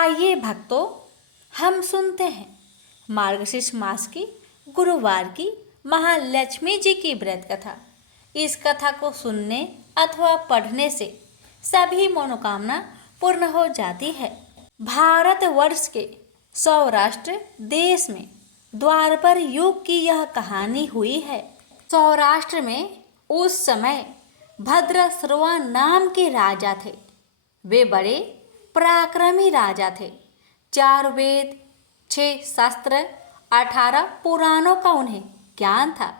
आइए भक्तों, हम सुनते हैं मार्गशीर्ष मास की गुरुवार की महालक्ष्मी जी की व्रत कथा। इस कथा को सुनने अथवा पढ़ने से सभी मनोकामना पूर्ण हो जाती है। भारतवर्ष के सौराष्ट्र देश में द्वापर युग की यह कहानी हुई है। सौराष्ट्र में उस समय भद्रश्रवा नाम के राजा थे। वे बड़े पराक्रमी राजा थे। 4 वेद, 6 शास्त्र, 18 पुराणों का उन्हें ज्ञान था।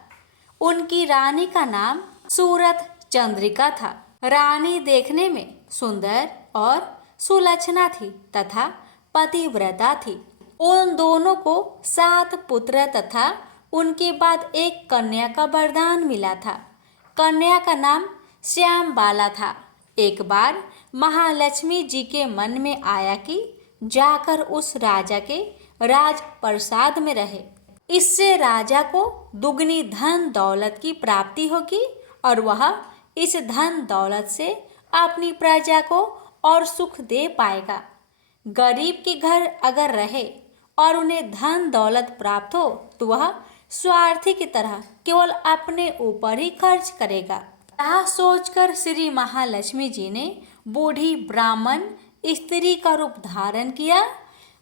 उनकी रानी का नाम सूरत चंद्रिका था। रानी देखने में सुंदर और सुलक्षणा थी तथा पतिव्रता थी। उन दोनों को 7 पुत्र तथा उनके बाद एक कन्या का वरदान मिला था। कन्या का नाम श्यामबाला था। एक बार महालक्ष्मी जी के मन में आया कि जाकर उस राजा के राजप्रसाद में रहे। इससे राजा को दुगनी धन दौलत की प्राप्ति होगी और वह इस धन दौलत से अपनी प्रजा को और सुख दे पाएगा। गरीब के घर अगर रहे और उन्हें धन दौलत प्राप्त हो तो वह स्वार्थी की तरह केवल अपने ऊपर ही खर्च करेगा। यह सोचकर श्री महालक्ष्मी जी ने बूढ़ी ब्राह्मण स्त्री का रूप धारण किया।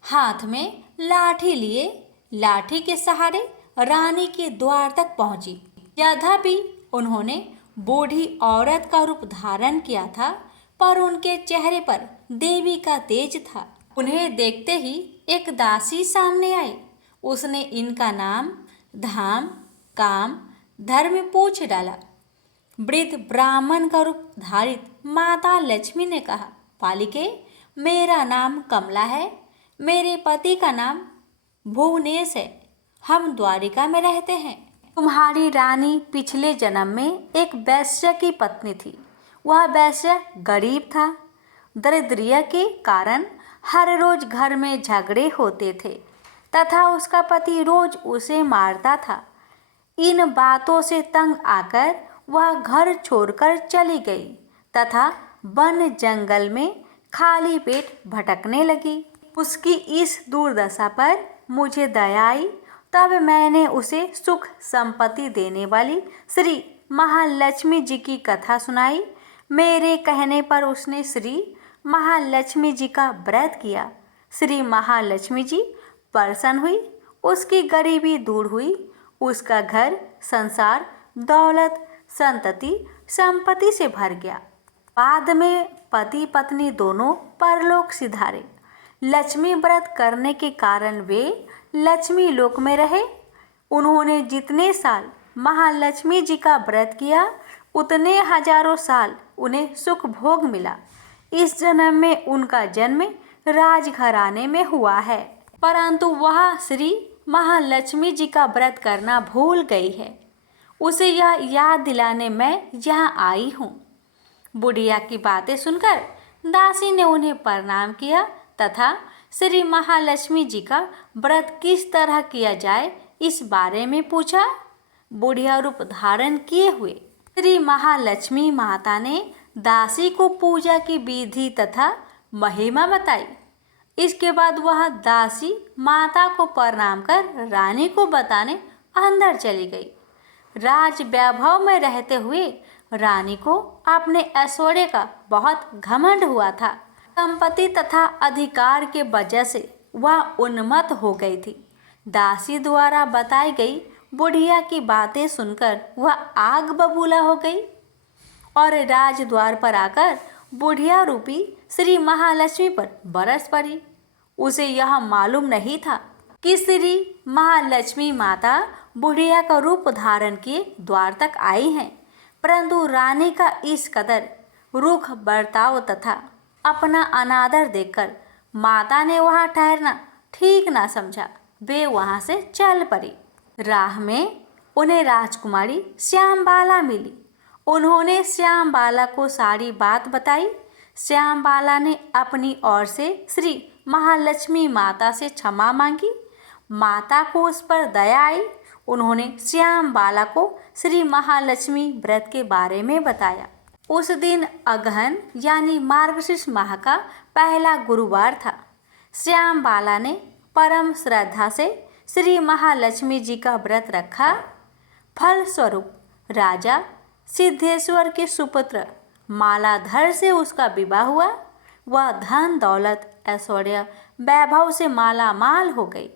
हाथ में लाठी लिए लाठी के सहारे रानी के द्वार तक पहुंची। यद्यपि उन्होंने बूढ़ी औरत का रूप धारण किया था, पर उनके चेहरे पर देवी का तेज था। उन्हें देखते ही एक दासी सामने आई। उसने इनका नाम, धाम, काम, धर्म पूछ डाला। वृद्ध ब्राह्मण का रूप धारित माता लक्ष्मी ने कहा, पालिके, मेरा नाम कमला है। मेरे पति का नाम भुवनेश है। हम द्वारिका में रहते हैं। तुम्हारी रानी पिछले जन्म में एक वैश्य की पत्नी थी। वह वैश्य गरीब था। दरिद्रता के कारण हर रोज घर में झगड़े होते थे तथा उसका पति रोज उसे मारता था। इन बातों से तंग आकर वह घर छोड़कर चली गई तथा वन जंगल में खाली पेट भटकने लगी। उसकी इस दुर्दशा पर मुझे दया आई। तब मैंने उसे सुख संपत्ति देने वाली श्री महालक्ष्मी जी की कथा सुनाई। मेरे कहने पर उसने श्री महालक्ष्मी जी का व्रत किया। श्री महालक्ष्मी जी प्रसन्न हुई। उसकी गरीबी दूर हुई। उसका घर संसार दौलत संतति संपत्ति से भर गया। बाद में पति पत्नी दोनों परलोक सिधारे। लक्ष्मी व्रत करने के कारण वे लक्ष्मी लोक में रहे। उन्होंने जितने साल महालक्ष्मी जी का व्रत किया उतने हजारों साल उन्हें सुख भोग मिला। इस जन्म में उनका जन्म राजघराने में हुआ है, परंतु वह श्री महालक्ष्मी जी का व्रत करना भूल गई है। उसे यह याद दिलाने मैं यहाँ आई हूँ। बुढ़िया की बातें सुनकर दासी ने उन्हें प्रणाम किया तथा श्री महालक्ष्मी जी का व्रत किस तरह किया जाए इस बारे में पूछा। बुढ़िया रूप धारण किए हुए श्री महालक्ष्मी माता ने दासी को पूजा की विधि तथा महिमा बताई। इसके बाद वह दासी माता को प्रणाम कर रानी को बताने अंदर चली गई। राज वैभव में रहते हुए रानी को अपने ऐश्वर्य का बहुत घमंड हुआ था। संपत्ति तथा अधिकार के वजह से वह उन्मत्त हो गई थी। दासी द्वारा बताई गई बुढ़िया की बातें सुनकर वह आग बबूला हो गई और राजद्वार पर आकर बुढ़िया रूपी श्री महालक्ष्मी पर बरस पड़ी। उसे यह मालूम नहीं था कि श्री महालक्ष्मी माता बुढ़िया का रूप धारण किए द्वार तक आई हैं, परंतु रानी का इस कदर रूख बर्ताव तथा अपना अनादर देखकर माता ने वहाँ ठहरना ठीक ना समझा। वे वहाँ से चल पड़ी। राह में उन्हें राजकुमारी श्यामबाला मिली। उन्होंने श्यामबाला को सारी बात बताई। श्यामबाला ने अपनी ओर से श्री महालक्ष्मी माता से क्षमा मांगी। माता को उस पर दया आई। उन्होंने श्यामबाला को श्री महालक्ष्मी व्रत के बारे में बताया। उस दिन अगहन यानी मार्गशीर्ष माह का पहला गुरुवार था। श्याम बाला ने परम श्रद्धा से श्री महालक्ष्मी जी का व्रत रखा। फलस्वरूप राजा सिद्धेश्वर के सुपुत्र मालाधर से उसका विवाह हुआ। वह धन दौलत ऐश्वर्य वैभव से माला माल हो गई।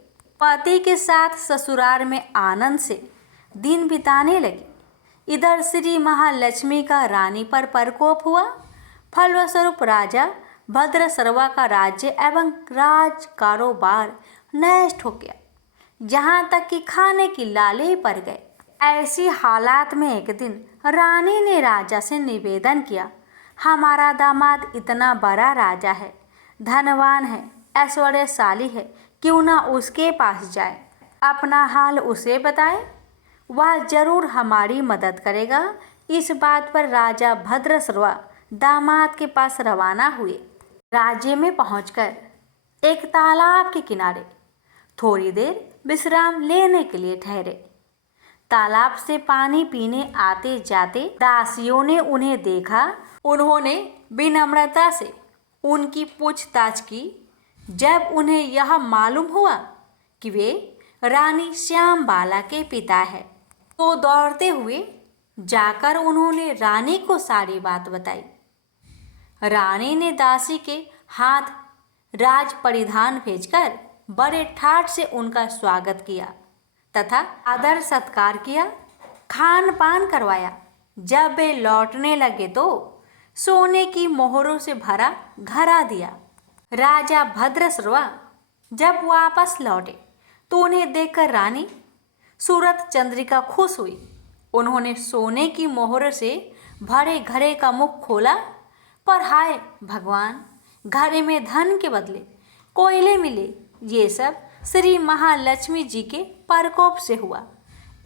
पति के साथ ससुराल में आनंद से दिन बिताने लगी। इधर श्री महालक्ष्मी का रानी पर प्रकोप हुआ। फलस्वरूप राजा भद्रसर्वा का राज्य एवं राज कारोबार नष्ट हो गया, यहाँ तक कि खाने की लाले पड़ गए। ऐसी हालात में एक दिन रानी ने राजा से निवेदन किया, हमारा दामाद इतना बड़ा राजा है, धनवान है, ऐश्वर्यशाली है, क्यों ना उसके पास जाए, अपना हाल उसे बताए, वह जरूर हमारी मदद करेगा। इस बात पर राजा भद्रसर्वा दामाद के पास रवाना हुए। राज्य में पहुंचकर एक तालाब के किनारे थोड़ी देर विश्राम लेने के लिए ठहरे। तालाब से पानी पीने आते जाते दासियों ने उन्हें देखा। उन्होंने विनम्रता से उनकी पूछताछ की। जब उन्हें यह मालूम हुआ कि वे रानी श्याम बाला के पिता हैं, तो दौड़ते हुए जाकर उन्होंने रानी को सारी बात बताई। रानी ने दासी के हाथ राज परिधान भेजकर बड़े ठाट से उनका स्वागत किया तथा आदर सत्कार किया, खान पान करवाया। जब वे लौटने लगे तो सोने की मोहरों से भरा घड़ा दिया। राजा भद्रसर्वा जब वापस लौटे तो उन्हें देखकर रानी सूरत चंद्रिका खुश हुई। उन्होंने सोने की मोहर से भरे घड़े का मुख खोला, पर हाय भगवान, घड़े में धन के बदले कोयले मिले। ये सब श्री महालक्ष्मी जी के प्रकोप से हुआ।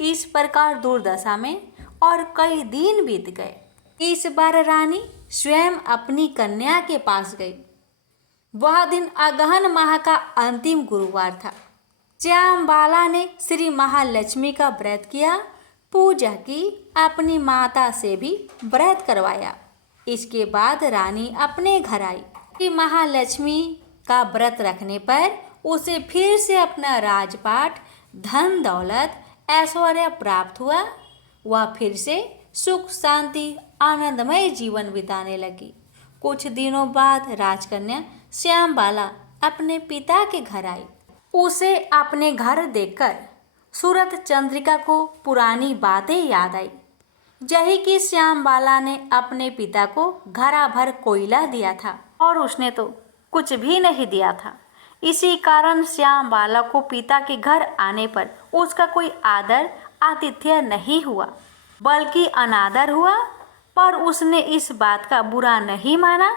इस प्रकार दुर्दशा में और कई दिन बीत गए। इस बार रानी स्वयं अपनी कन्या के पास गई। वह दिन अगहन माह का अंतिम गुरुवार था। श्याम बाला ने श्री महालक्ष्मी का व्रत किया, पूजा की, अपनी माता से भी व्रत करवाया। इसके बाद रानी अपने घर आई। श्री महालक्ष्मी का व्रत रखने पर उसे फिर से अपना राजपाट, धन दौलत, ऐश्वर्य प्राप्त हुआ। वह फिर से सुख शांति आनंदमय जीवन बिताने लगी। कुछ दिनों बाद राजकन्या श्याम बाला अपने पिता के घर आई। उसे अपने घर देखकर सूरत चंद्रिका को पुरानी बातें याद आई। यही कि श्याम बाला ने अपने पिता को घड़ा भर कोयला दिया था और उसने तो कुछ भी नहीं दिया था। इसी कारण श्याम बाला को पिता के घर आने पर उसका कोई आदर आतिथ्य नहीं हुआ, बल्कि अनादर हुआ। पर उसने इस बात का बुरा नहीं माना।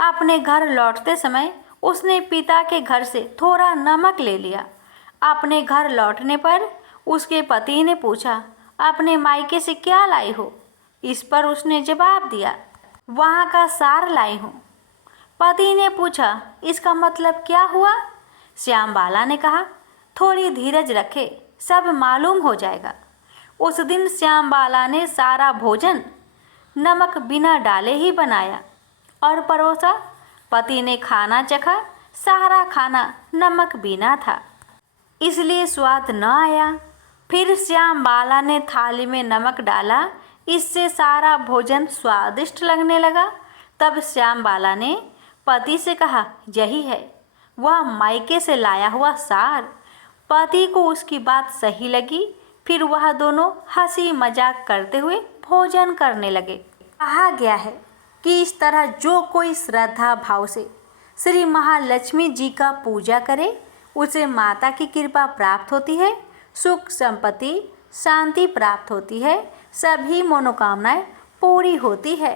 अपने घर लौटते समय उसने पिता के घर से थोड़ा नमक ले लिया। अपने घर लौटने पर उसके पति ने पूछा, अपने मायके से क्या लाई हो? इस पर उसने जवाब दिया, वहाँ का सार लाई हूँ। पति ने पूछा, इसका मतलब क्या हुआ? श्याम बाला ने कहा, थोड़ी धीरज रखे, सब मालूम हो जाएगा। उस दिन श्याम बाला ने सारा भोजन नमक बिना डाले ही बनाया और परोसा। पति ने खाना चखा, सारा खाना नमक बिना था, इसलिए स्वाद न आया। फिर श्याम बाला ने थाली में नमक डाला, इससे सारा भोजन स्वादिष्ट लगने लगा। तब श्याम बाला ने पति से कहा, यही है वह मायके से लाया हुआ सार। पति को उसकी बात सही लगी। फिर वह दोनों हंसी मजाक करते हुए भोजन करने लगे। कहा गया है कि इस तरह जो कोई श्रद्धा भाव से श्री महालक्ष्मी जी का पूजा करे, उसे माता की कृपा प्राप्त होती है, सुख संपत्ति शांति प्राप्त होती है, सभी मनोकामनाएं पूरी होती है।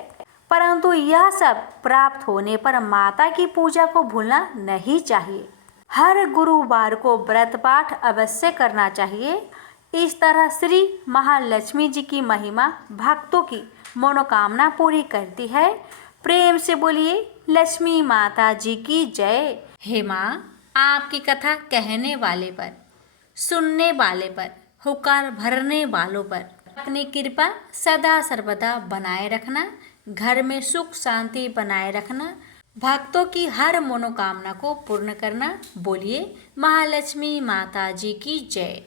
परंतु यह सब प्राप्त होने पर माता की पूजा को भूलना नहीं चाहिए। हर गुरुवार को व्रत पाठ अवश्य करना चाहिए। इस तरह श्री महालक्ष्मी जी की महिमा भक्तों की मनोकामना पूरी करती है। प्रेम से बोलिए लक्ष्मी माता जी की जय। हे माँ, आपकी कथा कहने वाले पर, सुनने वाले पर, हुकार भरने वालों पर अपनी कृपा सदा सर्वदा बनाए रखना, घर में सुख शांति बनाए रखना, भक्तों की हर मनोकामना को पूर्ण करना। बोलिए महालक्ष्मी माता जी की जय।